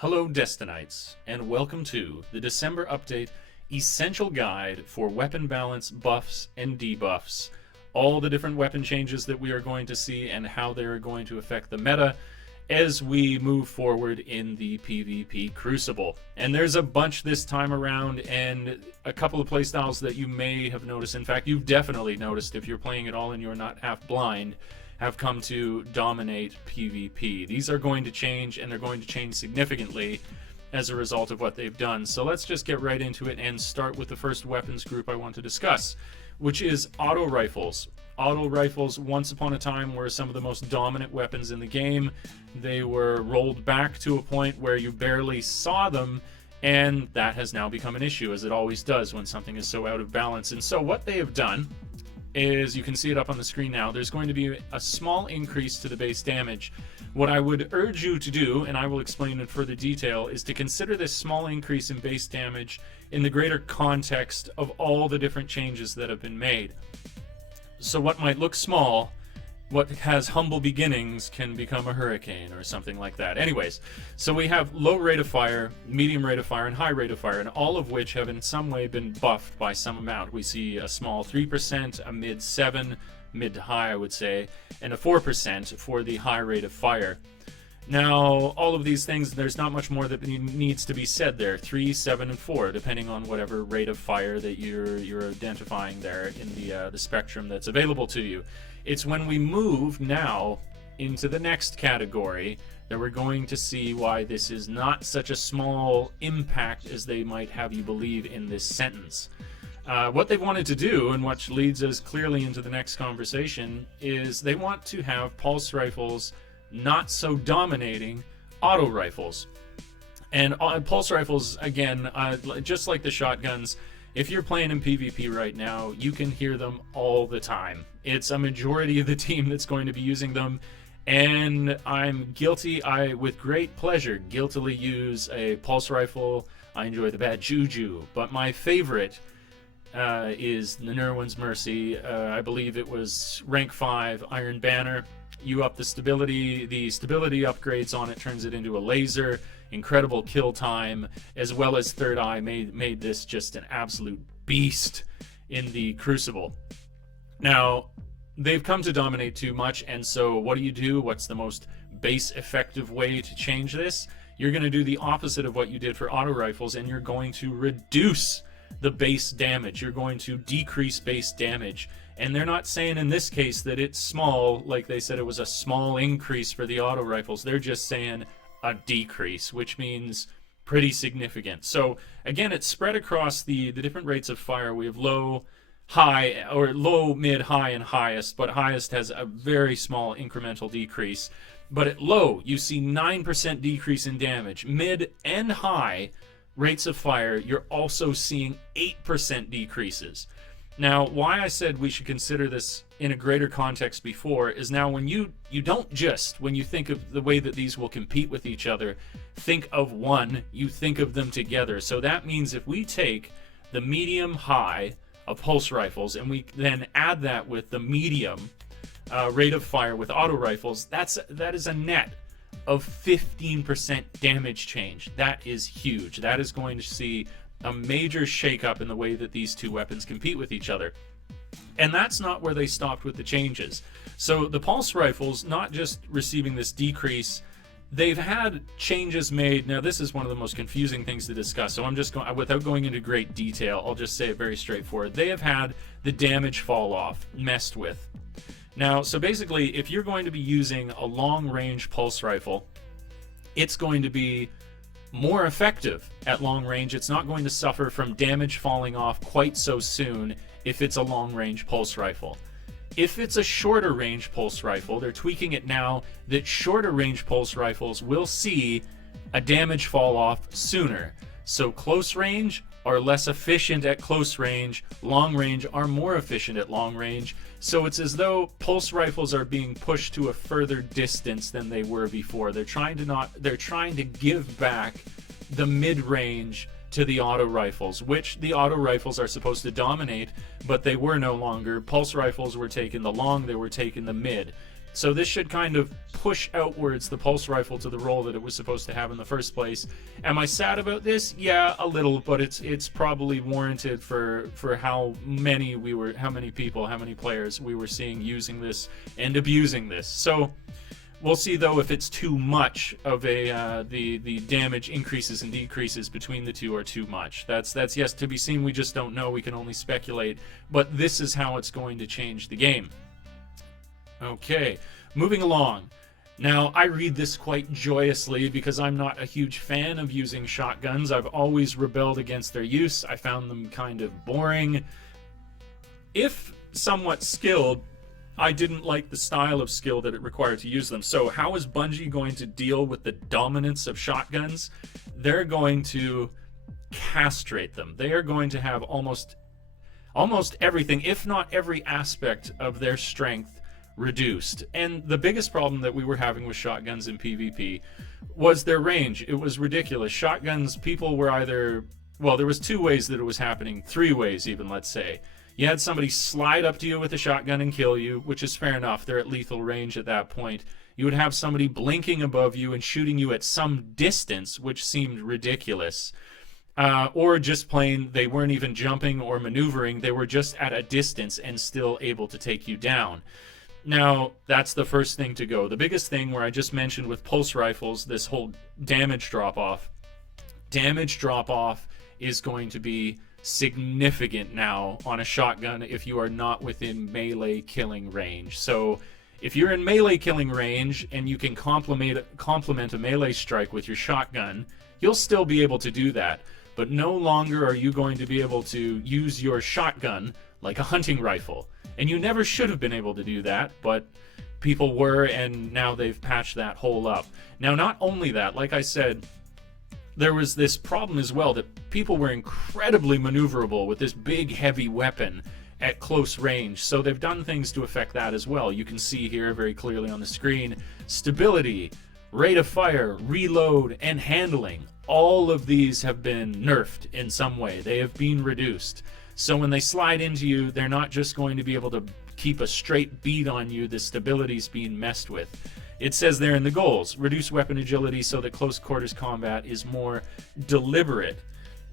Hello Destinites, and welcome to the December Update Essential Guide for Weapon Balance Buffs and Debuffs. All the different weapon changes that we are going to see and how they are going to affect the meta as we move forward in the PvP Crucible. And there's a bunch this time around, and a couple of playstyles that you may have noticed, in fact you've definitely noticed if you're playing at all and you're not half blind, have come to dominate PvP. These are going to change, and they're going to change significantly as a result of what they've done. So let's just get right into it and start with the first weapons group I want to discuss, which is auto rifles. Auto rifles, once upon a time, were some of the most dominant weapons in the game. They were rolled back to a point where you barely saw them, and that has now become an issue, as it always does when something is so out of balance. And so what they have done is, you can see it up on the screen now, there's going to be a small increase to the base damage. What I would urge you to do, and I will explain in further detail, is to consider this small increase in base damage in the greater context of all the different changes that have been made. So what might look small, what has humble beginnings, can become a hurricane or something like that. Anyways, so we have low rate of fire, medium rate of fire, and high rate of fire, and all of which have in some way been buffed by some amount. We see a small 3%, a mid 7%, mid to high I would say, and a 4% for the high rate of fire. Now, all of these things, there's not much more that needs to be said there. 3, 7, and 4, depending on whatever rate of fire that you're identifying there in the spectrum that's available to you. It's when we move now into the next category that we're going to see why this is not such a small impact as they might have you believe in this sentence. What they wanted to do, and which leads us clearly into the next conversation, is they want to have pulse rifles not so dominating auto rifles. And pulse rifles, again, just like the shotguns, if you're playing in PvP right now, you can hear them all the time. It's a majority of the team that's going to be using them, and I'm guilty. I, with great pleasure, guiltily use a pulse rifle. I enjoy the bad juju, but my favorite is the Nerwin's Mercy. I believe it was rank 5 Iron Banner. You up the stability upgrades on it turns it into a laser, incredible kill time, as well as Third Eye made this just an absolute beast in the Crucible. Now, they've come to dominate too much, and so what do? What's the most base effective way to change this? You're going to do the opposite of what you did for auto rifles, and you're going to reduce the base damage. You're going to decrease base damage. And they're not saying in this case that it's small, like they said it was a small increase for the auto rifles. They're just saying a decrease, which means pretty significant. So again, it's spread across the different rates of fire. We have low, high, or low, mid, high, and highest, but highest has a very small incremental decrease. But at low, you see 9% decrease in damage. Mid and high rates of fire, you're also seeing 8% decreases. Now, why I said we should consider this in a greater context before is now when you don't just, when you think of the way that these will compete with each other, think of one, you think of them together. So that means if we take the medium high of pulse rifles and we then add that with the medium rate of fire with auto rifles, that is a net of 15% damage change. That is huge. That is going to see a major shakeup in the way that these two weapons compete with each other. And that's not where they stopped with the changes. So the pulse rifles, not just receiving this decrease, they've had changes made. Now this is one of the most confusing things to discuss, so I'm just going, without going into great detail, I'll just say it very straightforward. They have had the damage fall off messed with. Now, so basically, if you're going to be using a long-range pulse rifle, it's going to be more effective at long range. It's not going to suffer from damage falling off quite so soon if it's a long range pulse rifle. If it's a shorter range pulse rifle, they're tweaking it now that shorter range pulse rifles will see a damage fall off sooner. So close range are less efficient at close range, long range are more efficient at long range. So it's as though pulse rifles are being pushed to a further distance than they were before. They're trying to give back the mid-range to the auto rifles, which the auto rifles are supposed to dominate, but they were no longer. Pulse rifles were taking the long, they were taking the mid. So this should kind of push outwards the pulse rifle to the role that it was supposed to have in the first place. Am I sad about this? Yeah, a little, but it's probably warranted for how many people, how many players we were seeing using this and abusing this. So we'll see though if it's too much of a the damage increases and decreases between the two are too much. That's yet to be seen. We just don't know. We can only speculate. But this is how it's going to change the game. Okay, moving along. Now, I read this quite joyously because I'm not a huge fan of using shotguns. I've always rebelled against their use. I found them kind of boring. If somewhat skilled, I didn't like the style of skill that it required to use them. So how is Bungie going to deal with the dominance of shotguns? They're going to castrate them. They are going to have almost everything, if not every aspect of their strength reduced. And the biggest problem that we were having with shotguns in PvP was their range. It was ridiculous. Shotguns, people were either, well, there was 2 ways that it was happening, 3 ways even, let's say. You had somebody slide up to you with a shotgun and kill you, which is fair enough. They're at lethal range at that point. You would have somebody blinking above you and shooting you at some distance, which seemed ridiculous. Or just plain, they weren't even jumping or maneuvering. They were just at a distance and still able to take you down. Now, that's the first thing to go. The biggest thing, where I just mentioned with pulse rifles, this whole damage drop-off. Damage drop-off is going to be significant now on a shotgun if you are not within melee killing range. So if you're in melee killing range and you can complement a melee strike with your shotgun, you'll still be able to do that. But no longer are you going to be able to use your shotgun like a hunting rifle. And you never should have been able to do that, but people were, and now they've patched that hole up. Now, not only that, like I said, there was this problem as well that people were incredibly maneuverable with this big, heavy weapon at close range. So they've done things to affect that as well. You can see here very clearly on the screen, stability, rate of fire, reload, and handling. All of these have been nerfed in some way. They have been reduced. So when they slide into you, they're not just going to be able to keep a straight beat on you. The stability's being messed with. It says there in the goals, reduce weapon agility so that close quarters combat is more deliberate.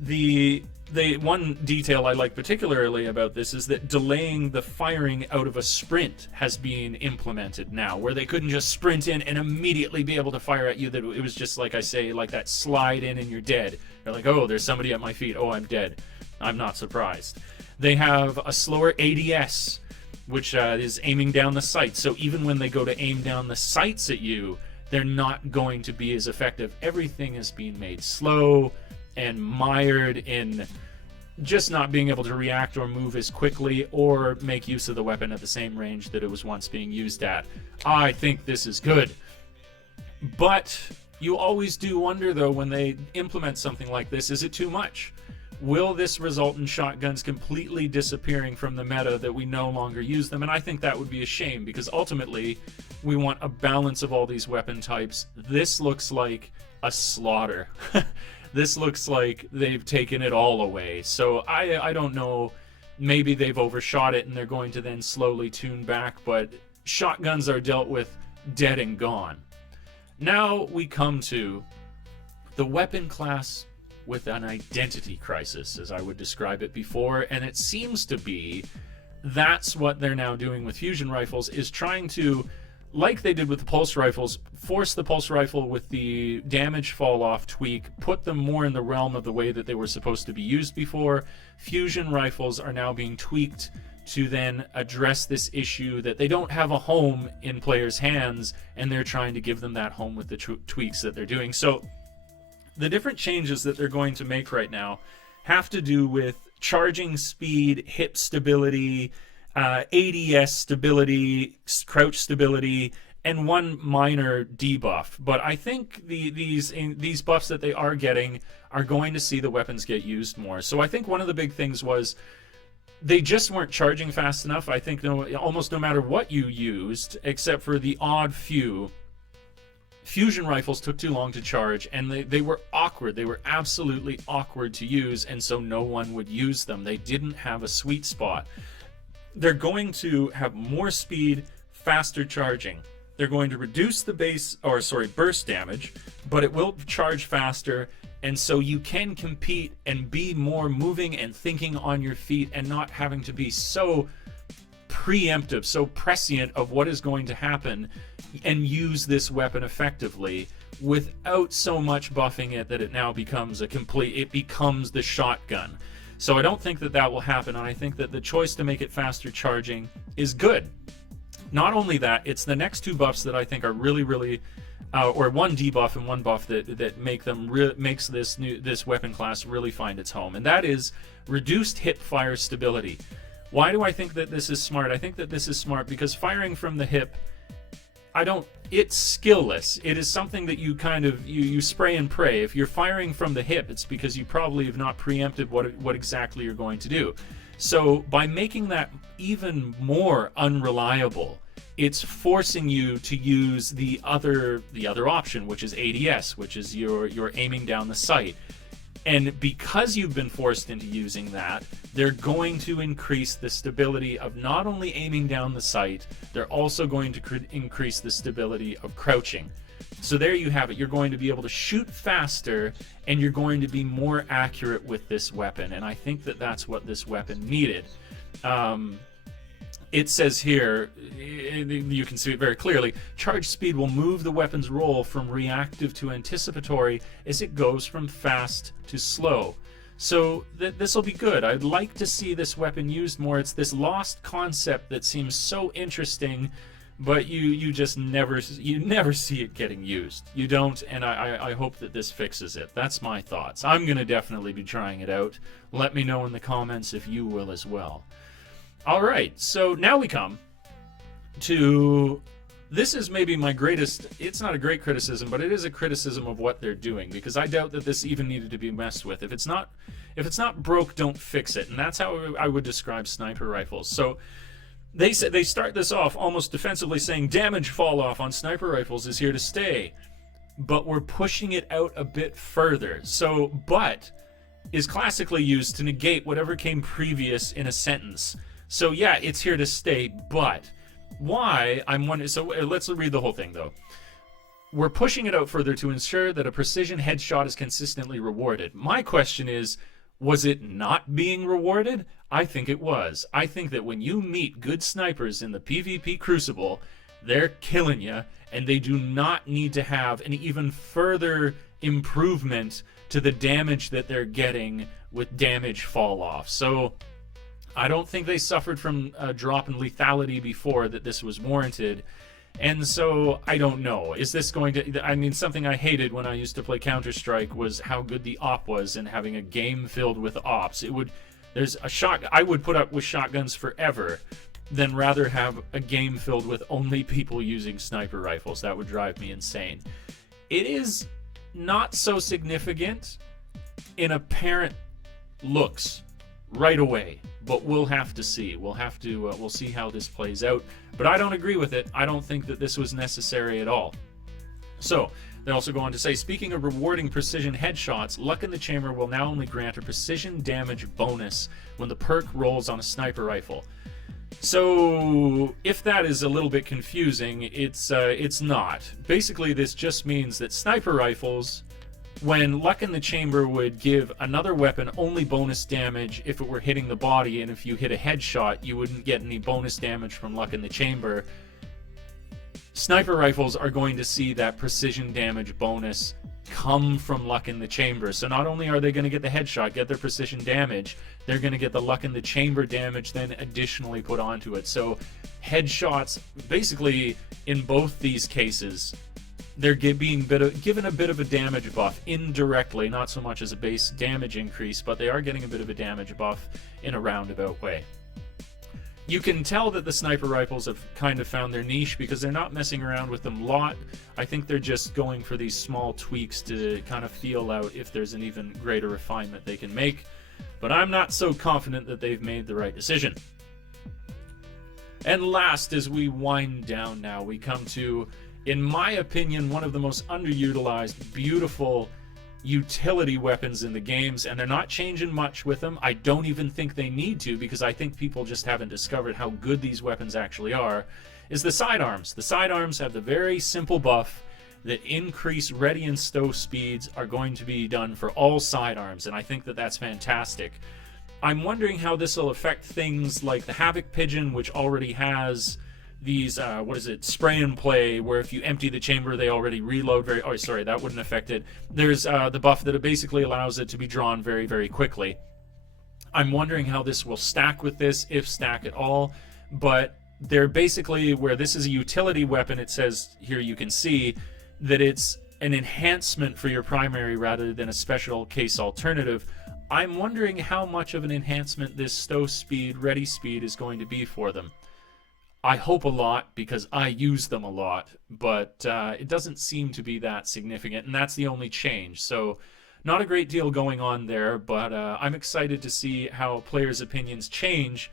The one detail I like particularly about this is that delaying the firing out of a sprint has been implemented now, where they couldn't just sprint in and immediately be able to fire at you. That it was just, like I say, like that slide in and you're dead. They're like, oh, there's somebody at my feet. Oh, I'm dead. I'm not surprised. They have a slower ADS, which is aiming down the sight. So even when they go to aim down the sights at you, they're not going to be as effective. Everything is being made slow and mired in just not being able to react or move as quickly or make use of the weapon at the same range that it was once being used at. I think this is good. But you always do wonder, though, when they implement something like this, is it too much? Will this result in shotguns completely disappearing from the meta, that we no longer use them? And I think that would be a shame, because ultimately we want a balance of all these weapon types. This looks like a slaughter. This looks like they've taken it all away. So I don't know, maybe they've overshot it and they're going to then slowly tune back, but shotguns are dealt with dead and gone. Now we come to the weapon class with an identity crisis, as I would describe it before, and it seems to be that's what they're now doing with fusion rifles, is trying to, like they did with the pulse rifles, force the pulse rifle with the damage fall off tweak, put them more in the realm of the way that they were supposed to be used before. Fusion rifles are now being tweaked to then address this issue that they don't have a home in players' hands, and they're trying to give them that home with the tweaks that they're doing. So the different changes that they're going to make right now have to do with charging speed, hip stability, ADS stability, crouch stability, and one minor debuff. But I think these buffs that they are getting are going to see the weapons get used more. So I think one of the big things was they just weren't charging fast enough. I think almost no matter what you used, except for the odd few, fusion rifles took too long to charge, and they were awkward. They were absolutely awkward to use, and so no one would use them. They didn't have a sweet spot. They're going to have more speed, faster charging. They're going to reduce the burst damage, but it will charge faster, and so you can compete and be more moving and thinking on your feet and not having to be so preemptive, so prescient of what is going to happen, and use this weapon effectively without so much buffing it that it now becomes it becomes the shotgun. So I don't think that that will happen, and I think that the choice to make it faster charging is good. Not only that, it's the next two buffs that I think are really, really, or one debuff and one buff that makes this weapon class really find its home, and that is reduced hip fire stability. Why do I think that this is smart? I think that this is smart because firing from the hip, it's skill-less. It is something that you spray and pray. If you're firing from the hip, it's because you probably have not preempted what exactly you're going to do. So by making that even more unreliable, it's forcing you to use the other option, which is ADS, which is you're aiming down the sight. And because you've been forced into using that, they're going to increase the stability of not only aiming down the sight, they're also going to increase the stability of crouching. So there you have it. You're going to be able to shoot faster, and you're going to be more accurate with this weapon. And I think that that's what this weapon needed. It says here, you can see it very clearly, charge speed will move the weapon's roll from reactive to anticipatory as it goes from fast to slow. So this will be good. I'd like to see this weapon used more. It's this lost concept that seems so interesting, but you just never see it getting used. You don't, and I hope that this fixes it. That's my thoughts. I'm going to definitely be trying it out. Let me know in the comments if you will as well. All right, so now we come to, this is maybe my greatest, it's not a great criticism, but it is a criticism of what they're doing, because I doubt that this even needed to be messed with. If it's not broke, don't fix it, and that's how I would describe sniper rifles. So they start this off almost defensively saying damage fall off on sniper rifles is here to stay, but we're pushing it out a bit further. So but is classically used to negate whatever came previous in a sentence. So yeah, it's here to stay, but why? I'm wondering. So let's read the whole thing though. We're pushing it out further to ensure that a precision headshot is consistently rewarded. My question is, was it not being rewarded? I think it was. I think that when you meet good snipers in the PvP Crucible, they're killing you, and they do not need to have an even further improvement to the damage that they're getting with damage fall off. So I don't think they suffered from a drop in lethality before that this was warranted. And so I don't know. Is this going to, I mean, something I hated when I used to play Counter-Strike was how good the op was, and having a game filled with ops. I would put up with shotguns forever than rather have a game filled with only people using sniper rifles. That would drive me insane. It is not so significant in apparent looks right away, but we'll have to see. We'll see how this plays out. But I don't agree with it. I don't think that this was necessary at all. So they also go on to say, speaking of rewarding precision headshots, Luck in the Chamber will now only grant a precision damage bonus when the perk rolls on a sniper rifle. So if that is a little bit confusing, it's not. Basically, this just means that sniper rifles, when Luck in the Chamber would give another weapon only bonus damage if it were hitting the body, and if you hit a headshot, you wouldn't get any bonus damage from Luck in the Chamber, sniper rifles are going to see that precision damage bonus come from Luck in the Chamber. So not only are they going to get the headshot, get their precision damage, they're going to get the Luck in the Chamber damage then additionally put onto it. So headshots, basically in both these cases, they're being given a bit of a damage buff indirectly, not so much as a base damage increase, but they are getting a bit of a damage buff in a roundabout way. You can tell that the sniper rifles have kind of found their niche because they're not messing around with them a lot. I think they're just going for these small tweaks to kind of feel out if there's an even greater refinement they can make. But I'm not so confident that they've made the right decision. And last, as we wind down now, we come to, in my opinion, one of the most underutilized, beautiful utility weapons in the games, and they're not changing much with them. I don't even think they need to, because I think people just haven't discovered how good these weapons actually are. is the sidearms. The sidearms have the very simple buff that increase ready and stow speeds are going to be done for all sidearms, and I think that that's fantastic. I'm wondering how this will affect things like the Havoc Pigeon, which already has these, spray and play, where if you empty the chamber, they already reload very... Oh, sorry, that wouldn't affect it. There's the buff that it basically allows it to be drawn very, very quickly. I'm wondering how this will stack with this, if stack at all, but they're basically, where this is a utility weapon, it says here, you can see that it's an enhancement for your primary rather than a special case alternative. I'm wondering how much of an enhancement this stow speed, ready speed is going to be for them. I hope a lot, because I use them a lot, but it doesn't seem to be that significant, and that's the only change. So not a great deal going on there, but I'm excited to see how players' opinions change,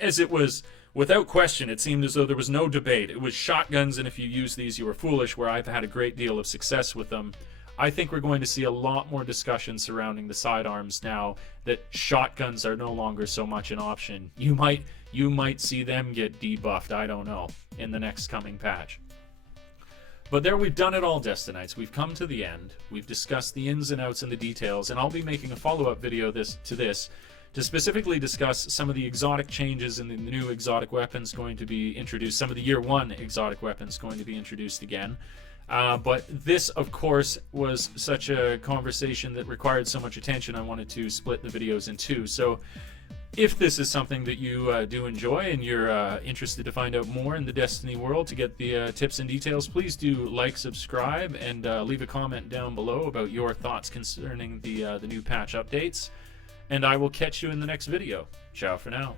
as it was... Without question, it seemed as though there was no debate. It was shotguns, and if you use these, you were foolish, where I've had a great deal of success with them. I think we're going to see a lot more discussion surrounding the sidearms now that shotguns are no longer so much an option. You might see them get debuffed, I don't know, in the next coming patch. But there, we've done it all, Destinites. We've come to the end. We've discussed the ins and outs and the details, and I'll be making a follow-up video to this to specifically discuss some of the exotic changes and the new exotic weapons going to be introduced, some of the Year 1 exotic weapons going to be introduced again. But this, of course, was such a conversation that required so much attention, I wanted to split the videos in two. So if this is something that you do enjoy and you're interested to find out more in the Destiny world, to get the tips and details, please do like, subscribe, and leave a comment down below about your thoughts concerning the new patch updates. And I will catch you in the next video. Ciao for now.